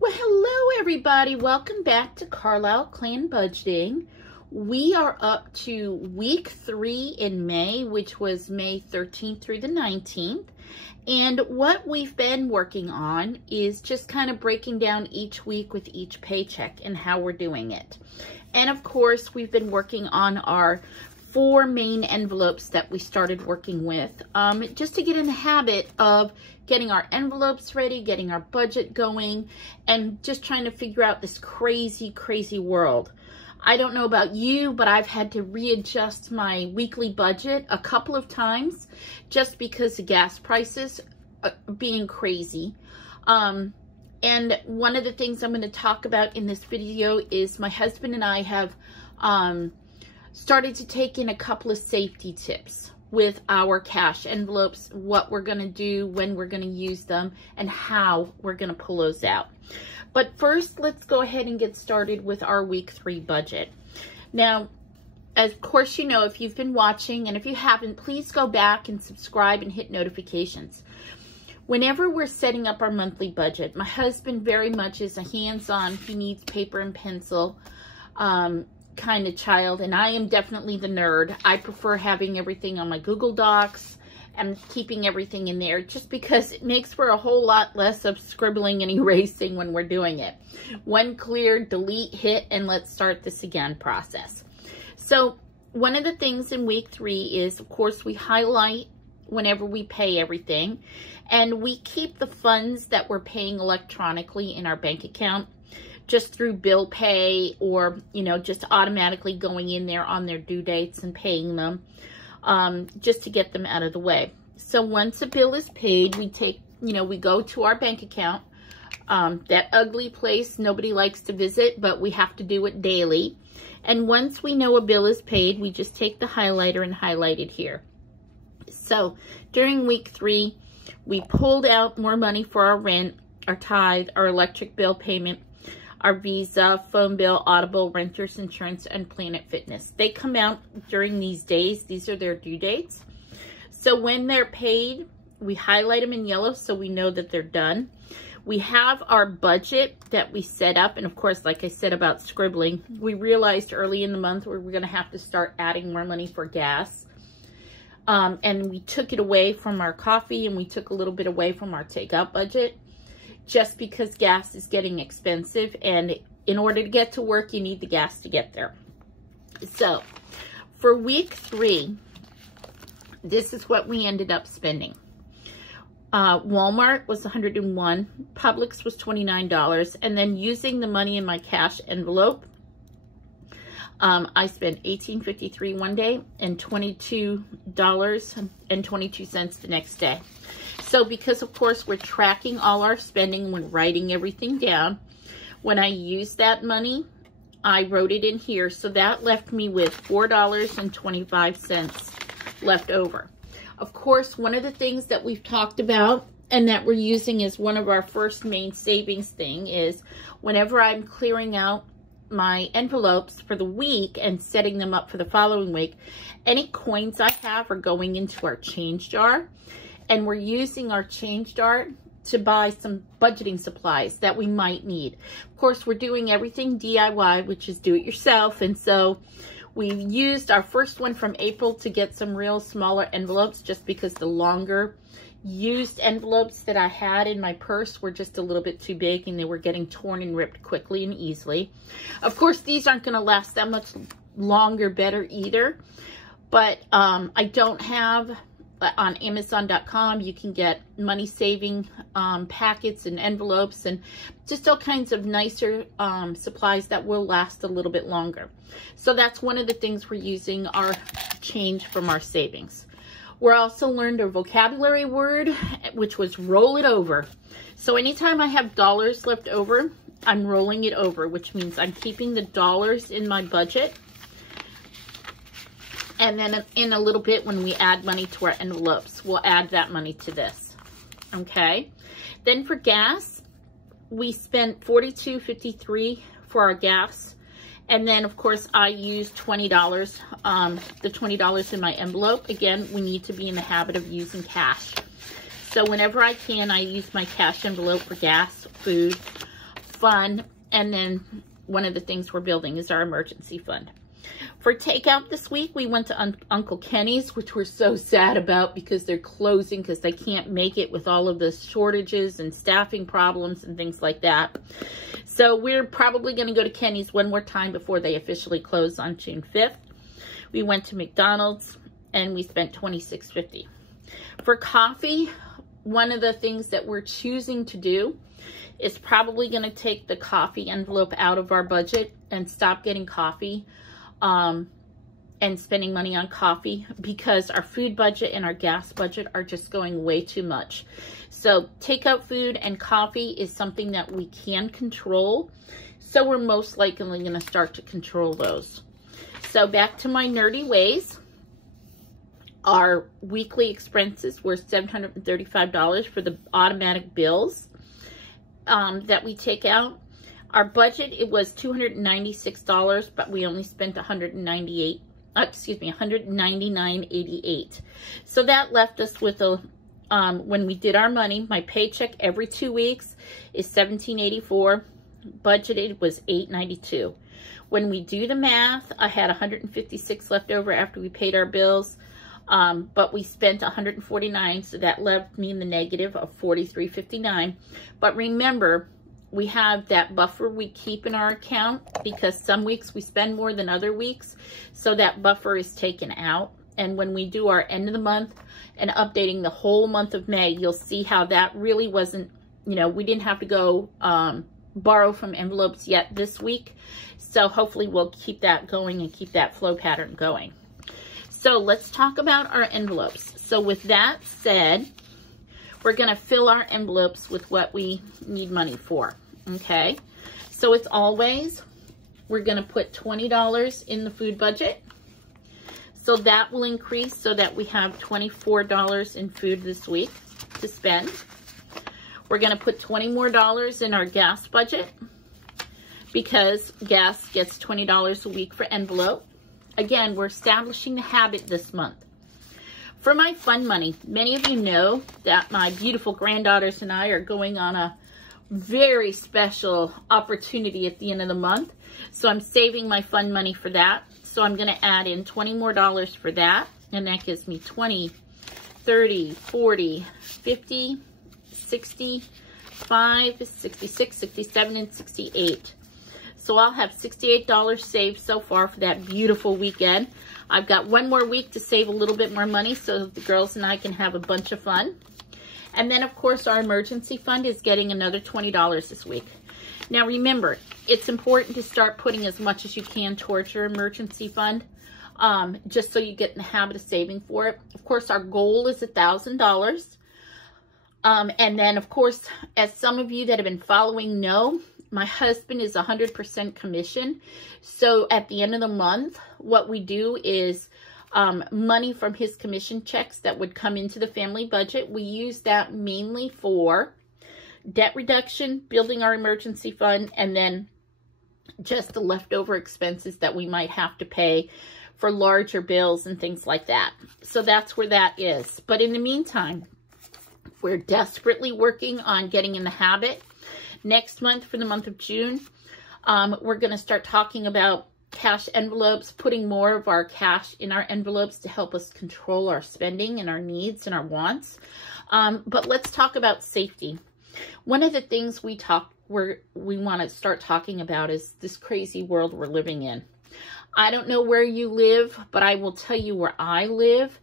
Well, hello everybody. Welcome back to Carlisle Clan Budgeting. We are up to week 3 in May, which was May 13th through the 19th. And what we've been working on is just kind of breaking down each week with each paycheck and how we're doing it. And of course, we've been working on our 4 main envelopes that we started working with, just to get in the habit of getting our envelopes ready, getting our budget going, and just trying to figure out this crazy, crazy world. I don't know about you, but I've had to readjust my weekly budget a couple of times just because of gas prices being crazy. And one of the things I'm going to talk about in this video is my husband and I have started to take in a couple of safety tips with our cash envelopes, what we're going to do, when we're going to use them, and how we're going to pull those out. But first, let's go ahead and get started with our week 3 budget. Now, of course, you know, if you've been watching, and if you haven't, please go back and subscribe and hit notifications. Whenever we're setting up our monthly budget, my husband very much is a hands-on, he needs paper and pencil kind of child, and I am definitely the nerd. I prefer having everything on my Google Docs and keeping everything in there just because it makes for a whole lot less of scribbling and erasing when we're doing it. One clear, delete, hit, and let's start this again process. So one of the things in week 3 is, of course, we highlight whenever we pay everything, and we keep the funds that we're paying electronically in our bank account just through bill pay, or, you know, just automatically going in there on their due dates and paying them, just to get them out of the way. So once a bill is paid, we take, you know, we go to our bank account, that ugly place nobody likes to visit, but we have to do it daily. And once we know a bill is paid, we just take the highlighter and highlight it here. So during week 3, we pulled out more money for our rent, our tithe, our electric bill payment, our Visa, phone bill, Audible, renter's insurance, and Planet Fitness. They come out during these days. These are their due dates. So when they're paid, we highlight them in yellow so we know that they're done. We have our budget that we set up. And of course, like I said about scribbling, we realized early in the month we were going to have to start adding more money for gas. And we took it away from our coffee, and we took a little bit away from our takeout budget, just because gas is getting expensive, and in order to get to work, you need the gas to get there. So for week 3, this is what we ended up spending. Walmart was $101, Publix was $29, and then using the money in my cash envelope, I spent $18.53 one day and $22.22 the next day. So because, of course, we're tracking all our spending, we're writing everything down. When I used that money, I wrote it in here. So that left me with $4.25 left over. Of course, one of the things that we've talked about and that we're using as one of our first main savings thing is whenever I'm clearing out my envelopes for the week and setting them up for the following week, any coins I have are going into our change jar. And we're using our change jar to buy some budgeting supplies that we might need. Of course, we're doing everything DIY, which is do it yourself. And so we've used our first one from April to get some real smaller envelopes, just because the longer used envelopes that I had in my purse were just a little bit too big, and they were getting torn and ripped quickly and easily. Of course, these aren't going to last that much longer better either. But I don't have... on Amazon.com, you can get money saving packets and envelopes and just all kinds of nicer supplies that will last a little bit longer. So that's one of the things we're using our change from our savings. We're also learned a vocabulary word, which was roll it over. So anytime I have dollars left over, I'm rolling it over, which means I'm keeping the dollars in my budget. And then in a little bit, when we add money to our envelopes, we'll add that money to this. Okay. Then for gas, we spent $42.53 for our gas. And then, of course, I used $20, the $20 in my envelope. Again, we need to be in the habit of using cash. So whenever I can, I use my cash envelope for gas, food, fun. And then one of the things we're building is our emergency fund. For takeout this week, we went to Uncle Kenny's, which we're so sad about because they're closing because they can't make it with all of the shortages and staffing problems and things like that. So we're probably going to go to Kenny's one more time before they officially close on June 5th. We went to McDonald's and we spent $26.50. For coffee, one of the things that we're choosing to do is probably going to take the coffee envelope out of our budget and stop getting coffee and spending money on coffee, because our food budget and our gas budget are just going way too much. So takeout food and coffee is something that we can control. So we're most likely going to start to control those. So back to my nerdy ways. Our weekly expenses were $735 for the automatic bills that we take out. Our budget, it was $296, but we only spent $199.88. So that left us with a, when we did our money, my paycheck every 2 weeks is $17.84. Budgeted was $8.92. When we do the math, I had $156 left over after we paid our bills, but we spent $149, so that left me in the negative of $43.59. But remember, we have that buffer we keep in our account because some weeks we spend more than other weeks. So that buffer is taken out. And when we do our end of the month and updating the whole month of May, you'll see how that really wasn't, you know, we didn't have to go borrow from envelopes yet this week. So hopefully we'll keep that going and keep that flow pattern going. So let's talk about our envelopes. So with that said, we're going to fill our envelopes with what we need money for, okay? So it's always, we're going to put $20 in the food budget. So that will increase so that we have $24 in food this week to spend. We're going to put $20 more in our gas budget because gas gets $20 a week for envelope. Again, we're establishing the habit this month. For my fun money, many of you know that my beautiful granddaughters and I are going on a very special opportunity at the end of the month. So I'm saving my fun money for that. So I'm going to add in $20 more for that. And that gives me 20, 30, 40, 50, 65, 66, 67, and 68. So I'll have $68 saved so far for that beautiful weekend. I've got one more week to save a little bit more money so the girls and I can have a bunch of fun. And then, of course, our emergency fund is getting another $20 this week. Now, remember, it's important to start putting as much as you can towards your emergency fund, just so you get in the habit of saving for it. Of course, our goal is $1,000. And then, of course, as some of you that have been following know, my husband is 100% commission. So at the end of the month, what we do is money from his commission checks that would come into the family budget. We use that mainly for debt reduction, building our emergency fund, and then just the leftover expenses that we might have to pay for larger bills and things like that. So that's where that is. But in the meantime, we're desperately working on getting in the habit. Next month, for the month of June, we're going to start talking about cash envelopes, putting more of our cash in our envelopes to help us control our spending and our needs and our wants. But let's talk about safety. One of the things we want to start talking about is this crazy world we're living in. I don't know where you live, but I will tell you where I live.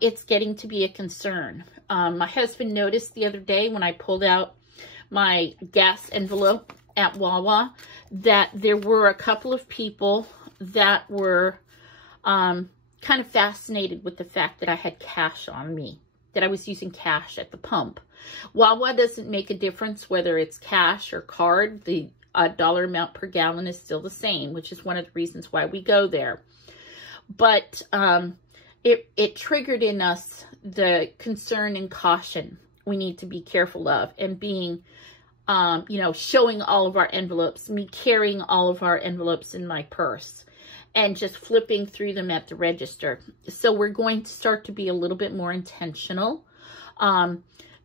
It's getting to be a concern. My husband noticed the other day when I pulled out my gas envelope at Wawa that there were a couple of people that were kind of fascinated with the fact that I had cash on me, that I was using cash at the pump. Wawa doesn't make a difference whether it's cash or card. The dollar amount per gallon is still the same, which is one of the reasons why we go there. But it triggered in us the concern and caution we need to be careful of, and being, you know, showing all of our envelopes, me carrying all of our envelopes in my purse and just flipping through them at the register. So we're going to start to be a little bit more intentional.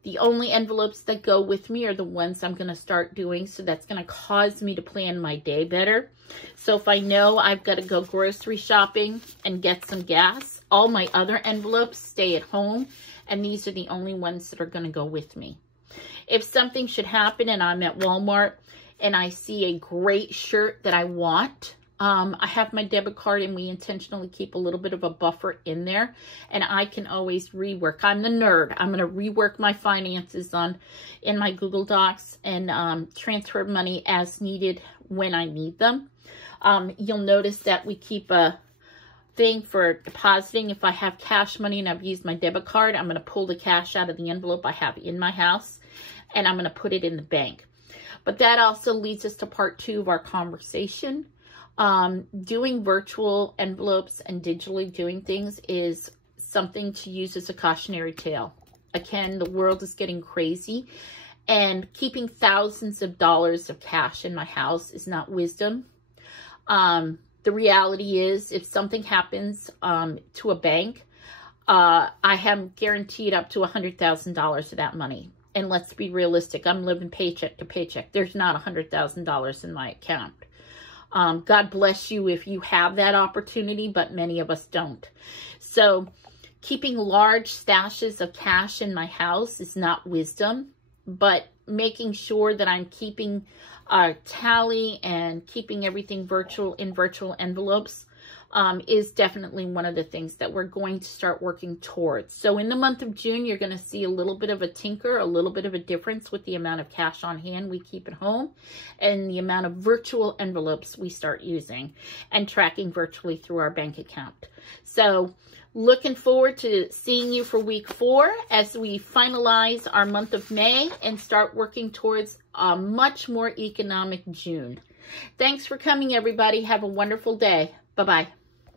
The only envelopes that go with me are the ones I'm going to start doing. So that's going to cause me to plan my day better. So if I know I've got to go grocery shopping and get some gas, all my other envelopes stay at home. And these are the only ones that are going to go with me. If something should happen and I'm at Walmart and I see a great shirt that I want, I have my debit card and we intentionally keep a little bit of a buffer in there, and I can always rework. I'm the nerd. I'm going to rework my finances in my Google Docs and transfer money as needed when I need them. You'll notice that we keep a thing for depositing. If I have cash money and I've used my debit card, I'm going to pull the cash out of the envelope I have in my house and I'm going to put it in the bank. But that also leads us to part 2 of our conversation. Doing virtual envelopes and digitally doing things is something to use as a cautionary tale. Again, the world is getting crazy, and keeping thousands of dollars of cash in my house is not wisdom. The reality is, if something happens to a bank, I have guaranteed up to $100,000 of that money. And let's be realistic, I'm living paycheck to paycheck. There's not $100,000 in my account. God bless you if you have that opportunity, but many of us don't. So keeping large stashes of cash in my house is not wisdom, but making sure that I'm keeping a tally and keeping everything in virtual envelopes is definitely one of the things that we're going to start working towards. So in the month of June, you're going to see a little bit of a tinker, a little bit of a difference with the amount of cash on hand we keep at home and the amount of virtual envelopes we start using and tracking virtually through our bank account. So looking forward to seeing you for week 4 as we finalize our month of May and start working towards a much more economic June. Thanks for coming, everybody. Have a wonderful day. Bye-bye.